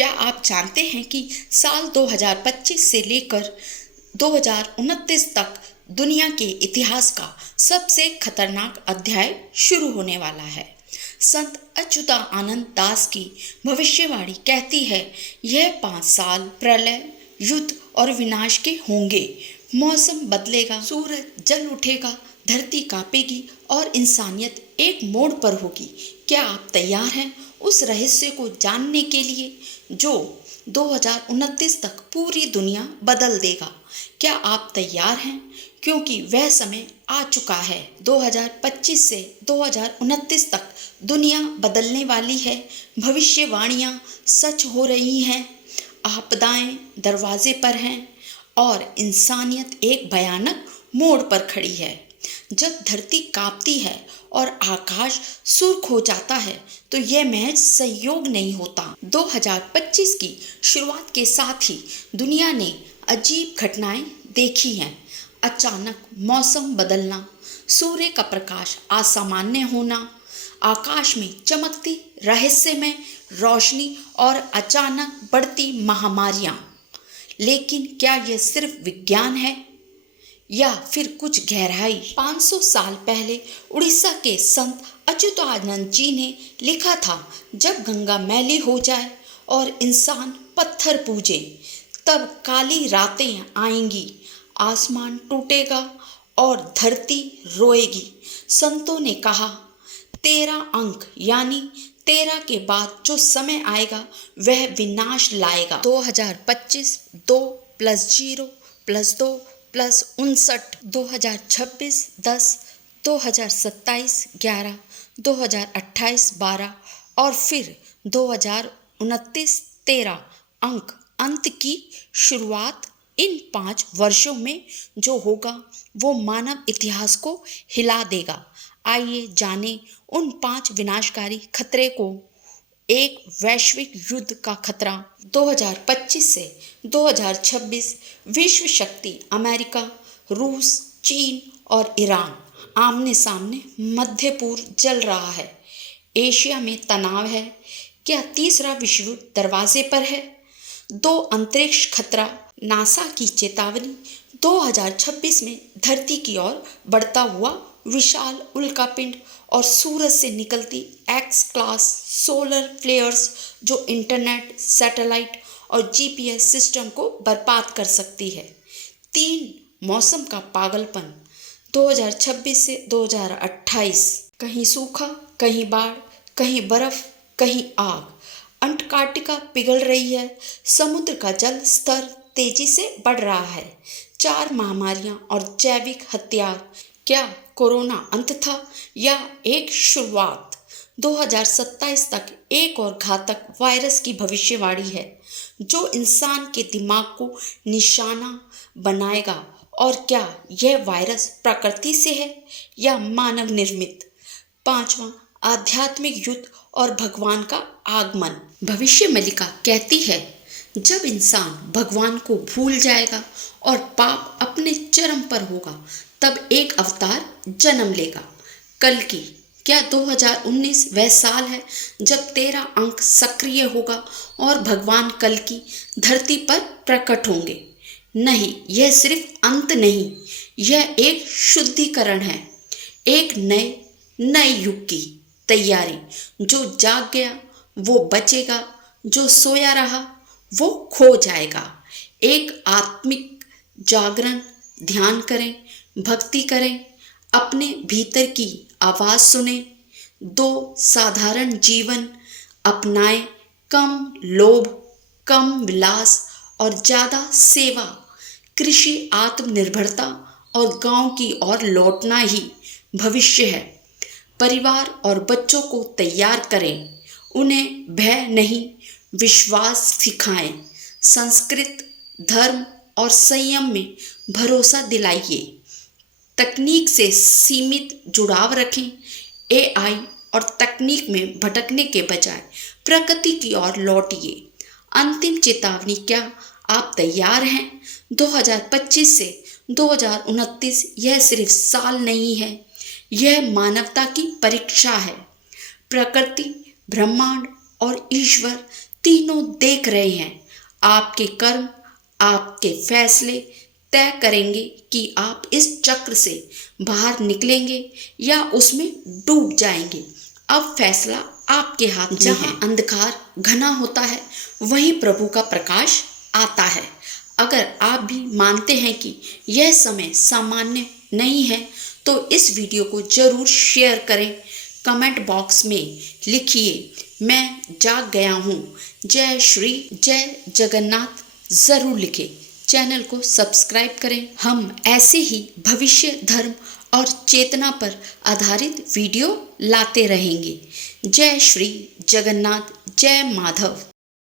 क्या आप जानते हैं कि साल 2025 से लेकर 2029 तक दुनिया के इतिहास का सबसे खतरनाक अध्याय शुरू होने वाला है। संत अच्युतानंद दास की भविष्यवाणी कहती है, यह 5 साल प्रलय, युद्ध और विनाश के होंगे। मौसम बदलेगा, सूरज जल उठेगा, धरती कांपेगी और इंसानियत एक मोड़ पर होगी। क्या आप तैयार हैं उस रहस्य को जानने के लिए जो 2029 तक पूरी दुनिया बदल देगा? क्या आप तैयार हैं? क्योंकि वह समय आ चुका है। 2025 से 2029 तक दुनिया बदलने वाली है। भविष्यवाणियां सच हो रही हैं। आपदाएं दरवाजे पर हैं और इंसानियत एक भयानक मोड़ पर खड़ी है। जब धरती कांपती है और आकाश सुर्ख हो जाता है तो यह महज संयोग नहीं होता। 2025 की शुरुआत के साथ ही दुनिया ने अजीब घटनाएं देखी हैं। अचानक मौसम बदलना, सूर्य का प्रकाश असामान्य होना, आकाश में चमकती रहस्यमय रोशनी और अचानक बढ़ती महामारियां। लेकिन क्या यह सिर्फ विज्ञान है या फिर कुछ गहराई? 500 साल पहले उड़ीसा के संत अच्युतानंद जी ने लिखा था, जब गंगा मैली हो जाए और इंसान पत्थर पूजे, तब काली रातें आएंगी, आसमान टूटेगा और धरती रोएगी। संतों ने कहा, 13 अंक यानी 13 के बाद जो समय आएगा वह विनाश लाएगा। 2025 2 + 0 + 2 + 59, 2026 10, 2027 11, 2028 12 और फिर 2029 13 अंक अंत की शुरुआत। इन 5 वर्षों में जो होगा वो मानव इतिहास को हिला देगा। आइए जानें उन 5 विनाशकारी खतरे को। एक, वैश्विक युद्ध का खतरा। 2025 से 2026 विश्व शक्ति अमेरिका, रूस, चीन और ईरान आमने सामने मध्य पूर्व जल रहा है। एशिया में तनाव है। क्या तीसरा विश्व युद्ध दरवाजे पर है? 2, अंतरिक्ष खतरा। नासा की चेतावनी, 2026 में धरती की ओर बढ़ता हुआ विशाल उल्कापिंड और सूरज से निकलती एक्स क्लास सोलर फ्लेयर्स जो इंटरनेट, सैटेलाइट और जीपीएस सिस्टम को बर्बाद कर सकती है। 3, मौसम का पागलपन। 2026 से 2028 कहीं सूखा, कहीं बाढ़, कहीं बर्फ, कहीं आग। अंटार्कटिका पिघल रही है। समुद्र का जल स्तर तेजी से बढ़ रहा है। 4, महामारियां और जैविक हथियार। क्या कोरोना अंत था या एक शुरुआत? 2027 तक एक और घातक वायरस की भविष्यवाणी है जो इंसान के दिमाग को निशाना बनाएगा। और क्या यह वायरस प्रकृति से है या मानव निर्मित? 5वां, आध्यात्मिक युद्ध और भगवान का आगमन। भविष्य मल्लिका कहती है, जब इंसान भगवान को भूल जाएगा और पाप अपने चरम पर होगा तब एक अवतार जन्म लेगा। कल्कि। क्या 2019 वह साल है जब 13 अंक सक्रिय होगा और भगवान कल्कि धरती पर प्रकट होंगे? नहीं, यह सिर्फ अंत नहीं, यह एक शुद्धिकरण है। एक नए युग की तैयारी। जो जाग गया वो बचेगा, जो सोया रहा वो खो जाएगा। एक आत्मिक जागरण। ध्यान करें, भक्ति करें, अपने भीतर की आवाज़ सुने। 2, साधारण जीवन अपनाएं। कम लोभ, कम विलास और ज़्यादा सेवा। कृषि, आत्मनिर्भरता और गांव की ओर लौटना ही भविष्य है। परिवार और बच्चों को तैयार करें। उन्हें भय नहीं, विश्वास सिखाएं। संस्कृत, धर्म और संयम में भरोसा दिलाइए। तकनीक से सीमित जुड़ाव रखें। एआई और तकनीक में भटकने के बजाय प्रकृति की ओर लौटिए। अंतिम चेतावनी, क्या आप तैयार हैं? 2025 से 2029 यह सिर्फ साल नहीं है, यह मानवता की परीक्षा है। प्रकृति, ब्रह्मांड और ईश्वर तीनों देख रहे हैं। आपके कर्म, आपके फैसले तय करेंगे कि आप इस चक्र से बाहर निकलेंगे या उसमें डूब जाएंगे। अब फैसला आपके हाथ में है। जहाँ अंधकार घना होता है वहीं प्रभु का प्रकाश आता है। अगर आप भी मानते हैं कि यह समय सामान्य नहीं है तो इस वीडियो को जरूर शेयर करें। कमेंट बॉक्स में लिखिए, मैं जाग गया हूँ, जय श्री जय जगन्नाथ जरूर लिखें। चैनल को सब्सक्राइब करें। हम ऐसे ही भविष्य, धर्म और चेतना पर आधारित वीडियो लाते रहेंगे। जय श्री जगन्नाथ, जय माधव।